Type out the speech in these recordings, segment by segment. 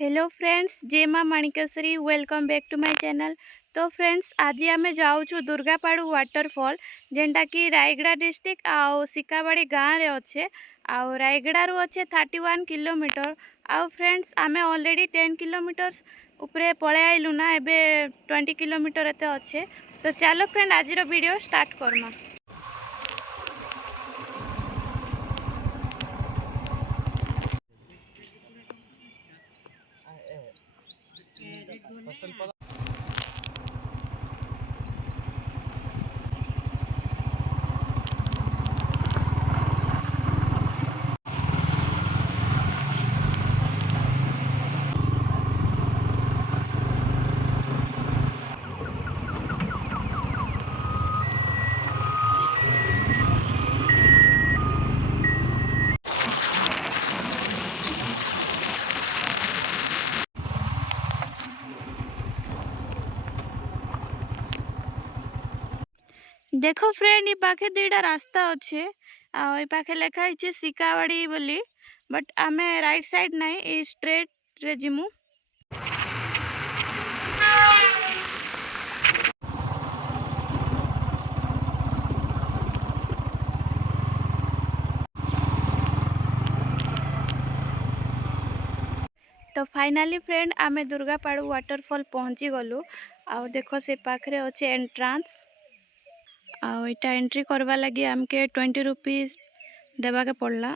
Hello friends, जय माँ Manikeshwari. Welcome back to my channel. तो फ्रेंड्स, आज आमे जाऊँ दुर्गापाड़ू वाटरफॉल जेनटा कि रायगड़ा डिस्ट्रिक्ट आउ सिकाबाड़ी गाँव रे अच्छे। आउ रायगड़ारू अच्छे 31 किलोमीटर। आउ फ्रेंड्स, आमे ऑलरेडी 10 किलोमीटर्स ऊपर पळे आइलु ना, एबे 20 किलोमीटर एते अच्छे। तो चलो फ्रेंड, आज वीडियो स्टार्ट करमा। देखो फ्रेंड, ये पाखे दुईटा रास्ता अच्छे। आई पाखे लिखा है सिकावाड़ी बोली, बट आमे राइट साइड नहीं, ये स्ट्रेट रे जिमु। तो फाइनाली फ्रेंड, आमे दुर्गापाड़ू वाटरफॉल पहुँची गलु। आउ देखो से पाखरे अच्छे एंट्रांस। आउ इटा एंट्री करवा लगी आमके 20 रुपीज देवा के पड़ला।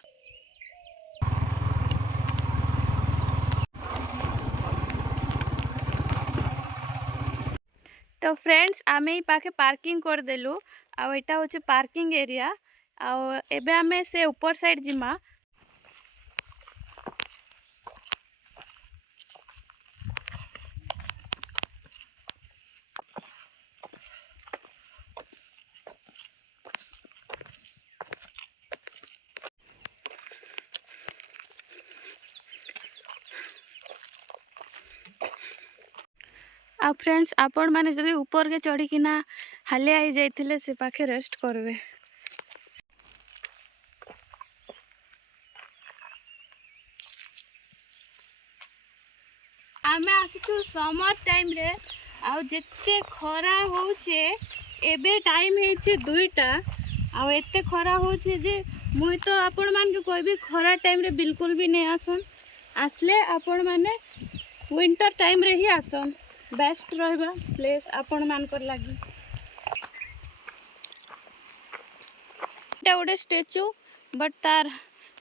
तो फ्रेंड्स, आमे ही पाखे पार्किंग कर देलु। आउ इटा होचे पार्किंग एरिया। आउ एबे आमे से ऊपर साइड जिमा। आ फ्रेंड्स, आपण माने जदि ऊपर के चढ़ी किना हाले आई जाइथिले से पाखे रेस्ट करबे। आमे आसीछु समर टाइम रे। आउ जेते खरा होचे, एबे टाइम हेचे 2टा। आउ एते खरा होचे जे मुई तो आपण मान के कहबी खरा टाइम रे बिल्कुल भी नहीं आसन। आसले आपण माने विंटर टाइम रे ही आसन, बेस्ट रहबा प्लेस आपण मान कर लागी। एटा गोटे स्टेचू, बट तार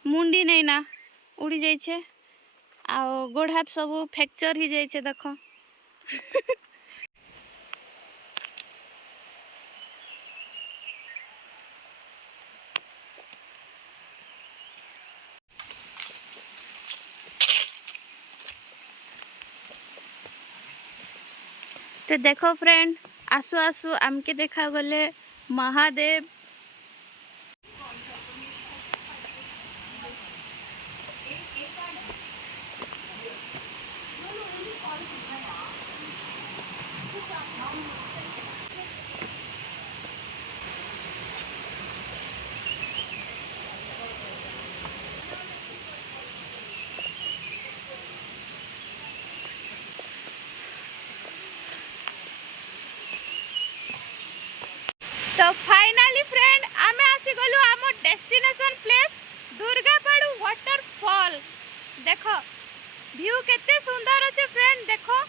मुंडी नहीं ना, उड़ी जाइछे। आउ गोड़ हाथ सब फ्रैक्चर ही जाइछे देखो। तो देखो फ्रेंड, आसु आसु आमके देखा गले महादेव। तो फाइनली फ्रेंड, आमे आसी गलु आम डेस्टिनेशन प्लेस दुर्गापाड़ू वाटरफॉल। देखो व्यू केते सुंदर अच्छे फ्रेंड, देखो।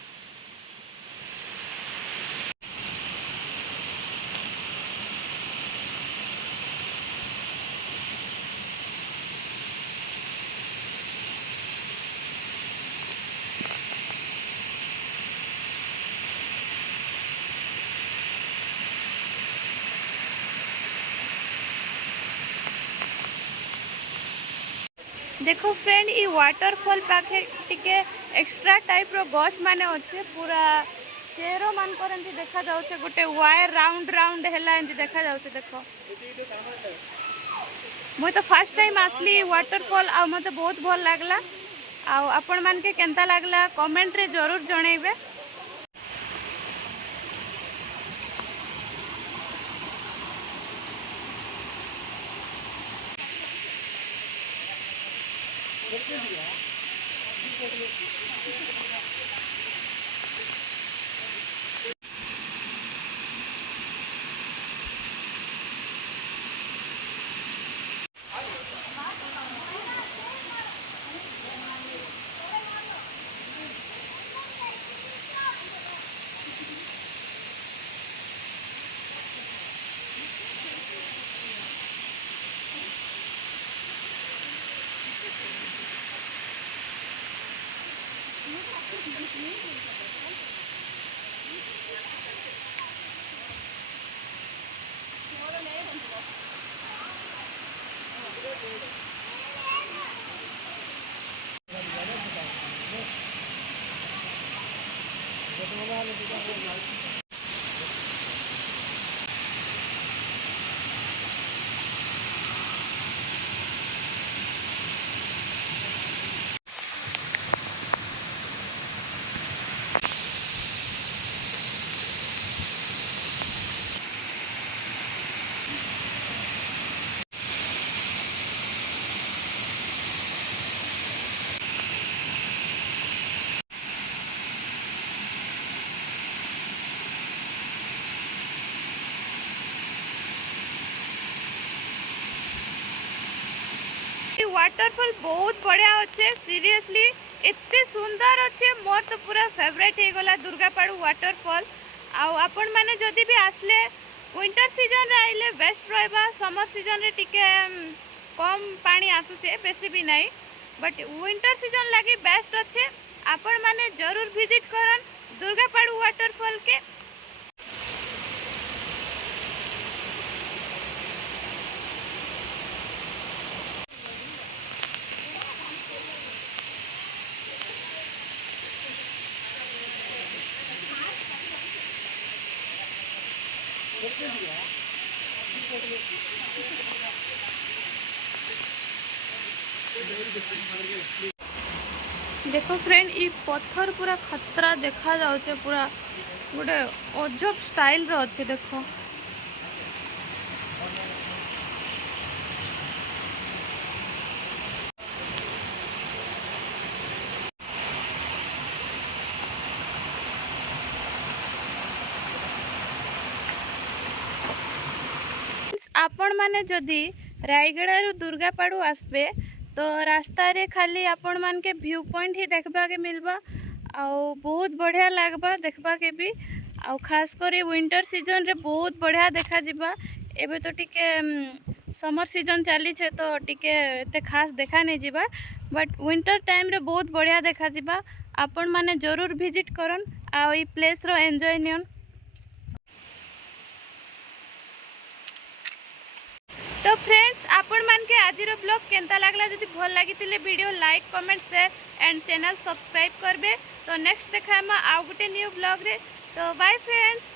देखो फ्रेंड, ये वाटरफॉल पाखे टिके एक्स्ट्रा टाइप रो गछ माने अच्छे। पूरा चेरो मान कर देखा जाउछे, गोटे वायर राउंड राउंड हैला एंती देखा जाउछे। देखो मुई तो फर्स्ट टाइम आसली वाटरफॉल, आ मते बहुत भल लागला। आ आपण मान के केंता लागला कमेंट रे जरूर जणैबे। वाटरफॉल बहुत बढ़िया अच्छे सीरियसली एते सुंदर अच्छे मोर तो पूरा फेवरेट हो गला दुर्गापाड़ू वाटरफॉल आपण माने जदि भी आसले विंटर सीजन रे आइले बेस्ट रहबा समर सीजन रे टिके कम पानी आसुचे बेसी भी नहीं बट विंटर सीजन लगी बेस्ट अच्छे आपण माने जरूर विजिट करन दुर्गापाड़ू वाटरफॉल के। देखो फ्रेंड ये पत्थर पूरा खतरा देखा जाउछे पूरा गोटे अजब स्टाइल रो अच्छे देखो आपण माने जदि रायगड़ा दुर्गापाड़ू आसबे तो रास्ता रे खाली आपण मान के व्यू पॉइंट ही देखबा के मिलबा आउ बहुत बढ़िया लगबा देखबा के भी आउ खास कर विंटर सीजन रे बहुत बढ़िया देखा जिबा। एबे तो टिके समर सीजन चली छे तो टिके एते खास देखा नहीं जिबा बट विंटर टाइम रे बहुत बढ़िया देखा जिबा आपण माने जरूर विजिट करन आउ ई प्लेस रो एंजॉय नियन। तो फ्रेंड्स आपण मान के आज ब्लॉग केंता लागला जदि भल लगी video like comment share and channel subscribe करबे। तो नेक्स्ट देखा आउ गोटे न्यू ब्लॉग रे। तो बाय फ्रेंड्स।